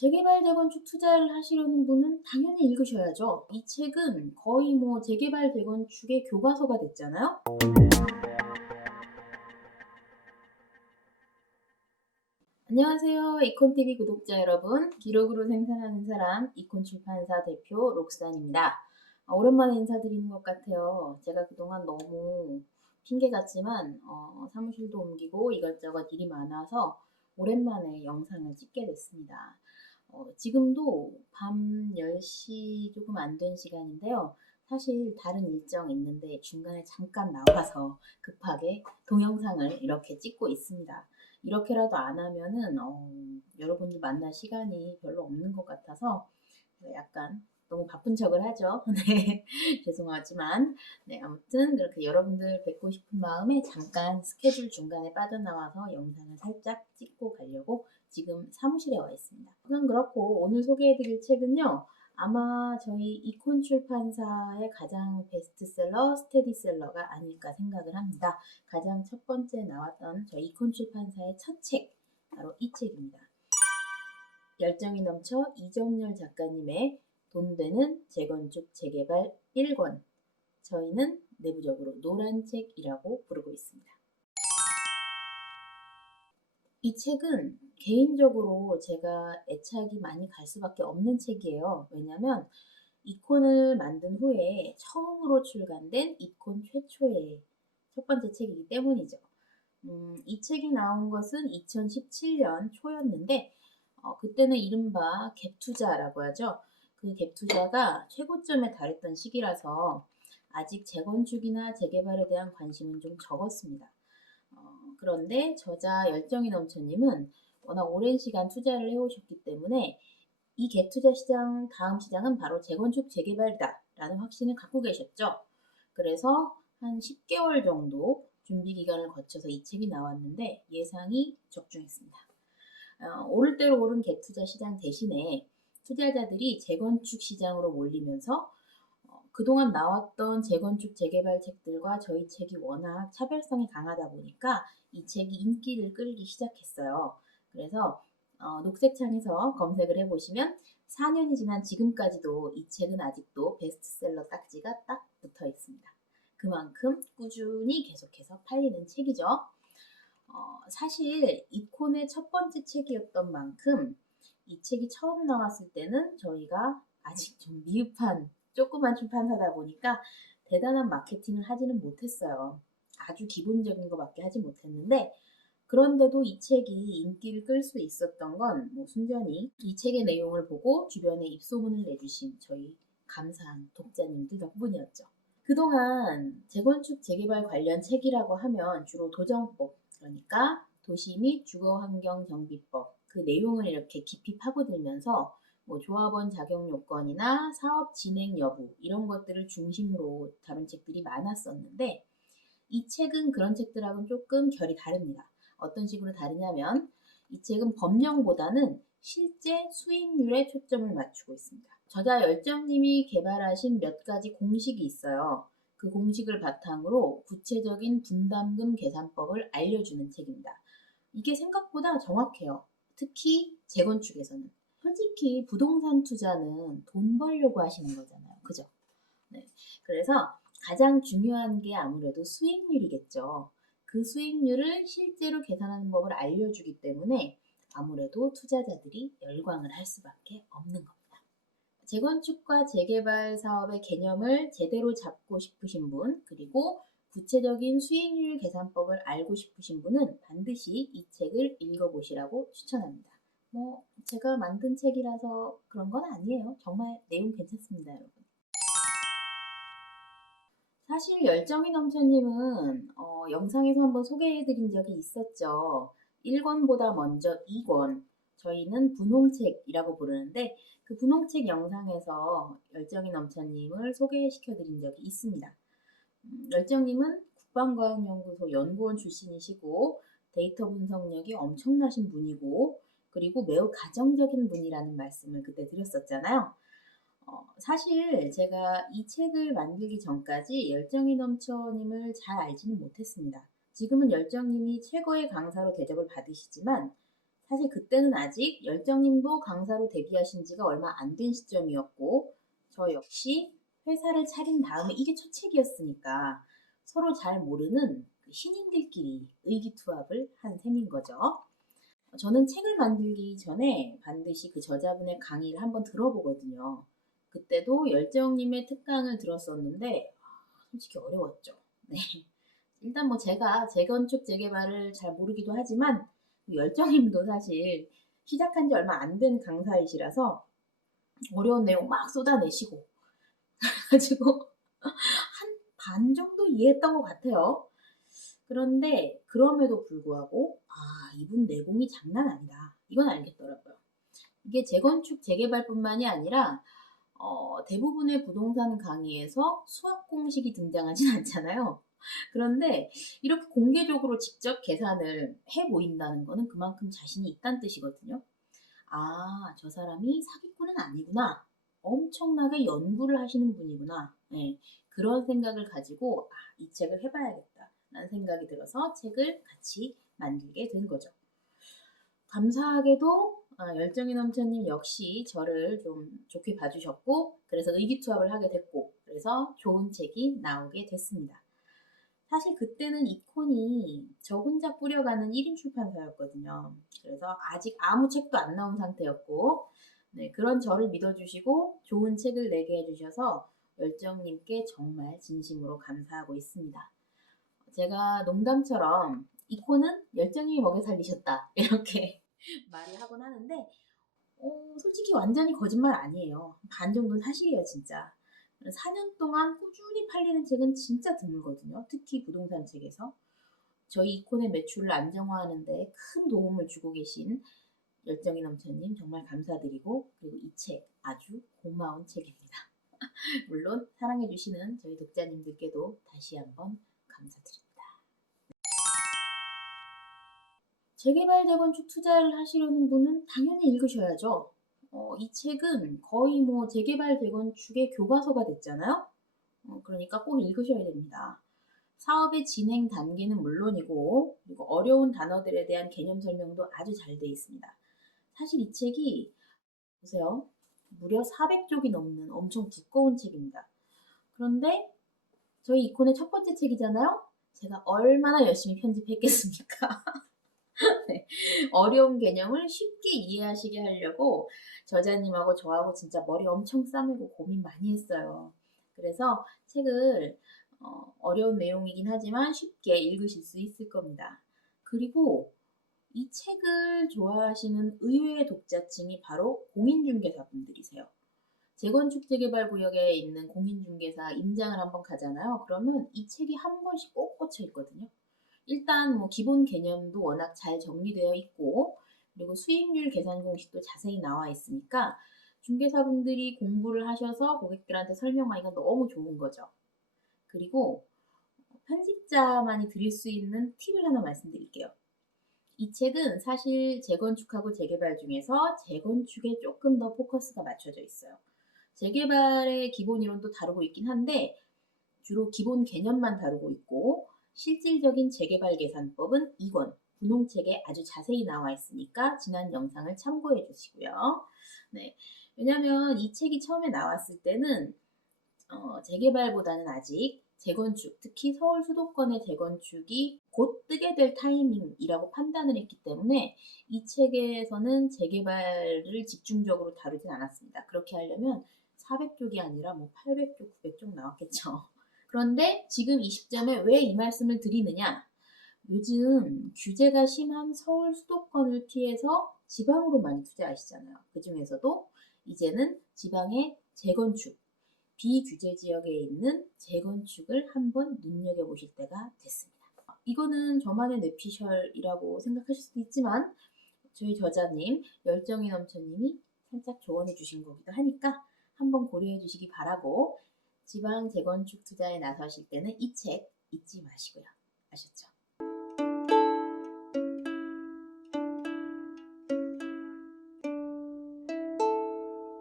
재개발 재건축 투자를 하시려는 분은 당연히 읽으셔야죠. 이 책은 거의 뭐 재개발 재건축의 교과서가 됐잖아요. 안녕하세요. 이콘TV 구독자 여러분. 기록으로 생산하는 사람 이콘출판사 대표 록산입니다. 오랜만에 인사드리는 것 같아요. 제가 그동안 너무 핑계 같지만 사무실도 옮기고 이것저것 일이 많아서 오랜만에 영상을 찍게 됐습니다. 지금도 밤 10시 조금 안 된 시간인데요. 사실 다른 일정 있는데 중간에 잠깐 나와서 급하게 동영상을 이렇게 찍고 있습니다. 이렇게라도 안 하면은 여러분들 만날 시간이 별로 없는 것 같아서 약간 너무 바쁜 척을 하죠. 네, 죄송하지만 네, 아무튼 그렇게 여러분들 뵙고 싶은 마음에 잠깐 스케줄 중간에 빠져나와서 영상을 살짝 찍고 가려고 지금 사무실에 와 있습니다. 그건 그렇고 오늘 소개해드릴 책은요. 아마 저희 이콘 출판사의 가장 베스트셀러, 스테디셀러가 아닐까 생각을 합니다. 가장 첫 번째 나왔던 저희 이콘 출판사의 첫 책, 바로 이 책입니다. 열정이 넘쳐 이정열 작가님의 돈 되는 재건축 재개발 1권. 저희는 내부적으로 노란 책이라고 부르고 있습니다. 이 책은 개인적으로 제가 애착이 많이 갈 수밖에 없는 책이에요. 왜냐면 이콘을 만든 후에 처음으로 출간된 이콘 최초의 첫 번째 책이기 때문이죠. 이 책이 나온 것은 2017년 초였는데 그때는 이른바 갭투자라고 하죠. 그 갭투자가 최고점에 달했던 시기라서 아직 재건축이나 재개발에 대한 관심은 좀 적었습니다. 그런데 저자 열정이 넘쳐님은 워낙 오랜 시간 투자를 해오셨기 때문에 이 갭투자 시장, 다음 시장은 바로 재건축 재개발이다 라는 확신을 갖고 계셨죠. 그래서 한 10개월 정도 준비 기간을 거쳐서 이 책이 나왔는데 예상이 적중했습니다. 오를 대로 오른 갭투자 시장 대신에 투자자들이 재건축 시장으로 몰리면서 그동안 나왔던 재건축 재개발 책들과 저희 책이 워낙 차별성이 강하다 보니까 이 책이 인기를 끌기 시작했어요. 그래서 녹색창에서 검색을 해보시면 4년이 지난 지금까지도 이 책은 아직도 베스트셀러 딱지가 딱 붙어 있습니다. 그만큼 꾸준히 계속해서 팔리는 책이죠. 사실 이콘의 첫 번째 책이었던 만큼 이 책이 처음 나왔을 때는 저희가 아직 좀 미흡한 조그만 출판사다 보니까 대단한 마케팅을 하지는 못했어요. 아주 기본적인 것밖에 하지 못했는데 그런데도 이 책이 인기를 끌 수 있었던 건 순전히 이 책의 내용을 보고 주변에 입소문을 내주신 저희 감사한 독자님들 덕분이었죠. 그동안 재건축 재개발 관련 책이라고 하면 주로 도정법, 그러니까 도시 및 주거환경정비법 그 내용을 이렇게 깊이 파고들면서 조합원 자격 요건이나 사업 진행 여부 이런 것들을 중심으로 다룬 책들이 많았었는데 이 책은 그런 책들하고는 조금 결이 다릅니다. 어떤 식으로 다르냐면 이 책은 법령보다는 실제 수익률에 초점을 맞추고 있습니다. 저자 열정님이 개발하신 몇 가지 공식이 있어요. 그 공식을 바탕으로 구체적인 분담금 계산법을 알려주는 책입니다. 이게 생각보다 정확해요. 특히 재건축에서는. 솔직히 부동산 투자는 돈 벌려고 하시는 거잖아요. 그죠? 네. 그래서 가장 중요한 게 아무래도 수익률이겠죠. 그 수익률을 실제로 계산하는 법을 알려주기 때문에 아무래도 투자자들이 열광을 할 수밖에 없는 겁니다. 재건축과 재개발 사업의 개념을 제대로 잡고 싶으신 분, 그리고 구체적인 수익률 계산법을 알고 싶으신 분은 반드시 이 책을 읽어보시라고 추천합니다. 제가 만든 책이라서 그런 건 아니에요. 정말 내용 괜찮습니다, 여러분. 사실 열정이 넘쳐님은 영상에서 한번 소개해드린 적이 있었죠. 1권보다 먼저 2권, 저희는 분홍책이라고 부르는데 그 분홍책 영상에서 열정이 넘쳐님을 소개시켜드린 적이 있습니다. 열정님은 국방과학연구소 연구원 출신이시고 데이터 분석력이 엄청나신 분이고 그리고 매우 가정적인 분이라는 말씀을 그때 드렸었잖아요. 사실 제가 이 책을 만들기 전까지 열정이 넘쳐님을 잘 알지는 못했습니다. 지금은 열정님이 최고의 강사로 대접을 받으시지만 사실 그때는 아직 열정님도 강사로 데뷔하신 지가 얼마 안 된 시점이었고 저 역시 회사를 차린 다음에 이게 첫 책이었으니까 서로 잘 모르는 그 신인들끼리 의기투합을 한 셈인 거죠. 저는 책을 만들기 전에 반드시 그 저자분의 강의를 한번 들어보거든요. 그때도 열정님의 특강을 들었었는데 솔직히 어려웠죠. 네. 일단 뭐 제가 재건축 재개발을 잘 모르기도 하지만 열정님도 사실 시작한 지 얼마 안 된 강사이시라서 어려운 내용 막 쏟아내시고 가지고 한 반 정도 이해했던 것 같아요. 그런데 그럼에도 불구하고 이분 내공이 장난 아니다. 이건 알겠더라고요. 이게 재건축 재개발뿐만이 아니라 대부분의 부동산 강의에서 수학 공식이 등장하진 않잖아요. 그런데 이렇게 공개적으로 직접 계산을 해 보인다는 거는 그만큼 자신이 있다는 뜻이거든요. 저 사람이 사기꾼은 아니구나. 엄청나게 연구를 하시는 분이구나. 네, 그런 생각을 가지고 이 책을 해봐야겠다. 라는 생각이 들어서 책을 같이 만들게 된 거죠. 감사하게도 열정이 넘쳐님 역시 저를 좀 좋게 봐주셨고 그래서 의기투합을 하게 됐고 그래서 좋은 책이 나오게 됐습니다. 사실 그때는 이콘이 저 혼자 뿌려가는 1인 출판사였거든요. 그래서 아직 아무 책도 안 나온 상태였고 네, 그런 저를 믿어주시고 좋은 책을 내게 해주셔서 열정님께 정말 진심으로 감사하고 있습니다. 제가 농담처럼 이콘은 열정님이 먹여 살리셨다 이렇게 말을 하곤 하는데 솔직히 완전히 거짓말 아니에요. 반 정도는 사실이에요 진짜. 4년 동안 꾸준히 팔리는 책은 진짜 드물거든요. 특히 부동산 책에서. 저희 이콘의 매출을 안정화하는 데 큰 도움을 주고 계신 열정이 넘쳐님 정말 감사드리고 그리고 이 책 아주 고마운 책입니다. 물론 사랑해주시는 저희 독자님들께도 다시 한번 감사드립니다. 재개발 재건축 투자를 하시려는 분은 당연히 읽으셔야죠. 이 책은 거의 뭐 재개발 재건축의 교과서가 됐잖아요. 그러니까 꼭 읽으셔야 됩니다. 사업의 진행 단계는 물론이고 그리고 어려운 단어들에 대한 개념 설명도 아주 잘 되어 있습니다. 사실 이 책이 보세요. 무려 400쪽이 넘는 엄청 두꺼운 책입니다. 그런데 저희 이콘의 첫 번째 책이잖아요. 제가 얼마나 열심히 편집했겠습니까? 네. 어려운 개념을 쉽게 이해하시게 하려고 저자님하고 저하고 진짜 머리 엄청 싸매고 고민 많이 했어요. 그래서 책을 어려운 내용이긴 하지만 쉽게 읽으실 수 있을 겁니다. 그리고 이 책을 좋아하시는 의외의 독자층이 바로 공인중개사분들이세요. 재건축 재개발 구역에 있는 공인중개사 임장을 한번 가잖아요. 그러면 이 책이 한 번씩 꼭 꽂혀 있거든요. 일단 뭐 기본 개념도 워낙 잘 정리되어 있고 그리고 수익률 계산 공식도 자세히 나와 있으니까 중개사분들이 공부를 하셔서 고객들한테 설명하기가 너무 좋은 거죠. 그리고 편집자만이 드릴 수 있는 팁을 하나 말씀드릴게요. 이 책은 사실 재건축하고 재개발 중에서 재건축에 조금 더 포커스가 맞춰져 있어요. 재개발의 기본 이론도 다루고 있긴 한데 주로 기본 개념만 다루고 있고 실질적인 재개발 계산법은 2권 분홍책에 아주 자세히 나와 있으니까 지난 영상을 참고해 주시고요. 네, 왜냐하면 이 책이 처음에 나왔을 때는 재개발보다는 아직 재건축, 특히 서울 수도권의 재건축이 곧 뜨게 될 타이밍이라고 판단을 했기 때문에 이 책에서는 재개발을 집중적으로 다루진 않았습니다. 그렇게 하려면 400쪽이 아니라 뭐 800쪽, 900쪽 나왔겠죠. 그런데 지금 이 시점에 왜 이 말씀을 드리느냐? 요즘 규제가 심한 서울 수도권을 피해서 지방으로 많이 투자하시잖아요. 그 중에서도 이제는 지방의 재건축, 비규제 지역에 있는 재건축을 한번 눈여겨보실 때가 됐습니다. 이거는 저만의 뇌피셜이라고 생각하실 수도 있지만 저희 저자님, 열정이 넘쳐님이 살짝 조언해 주신 거기도 하니까 한번 고려해 주시기 바라고 지방 재건축 투자에 나서실 때는 이 책 잊지 마시고요. 아셨죠?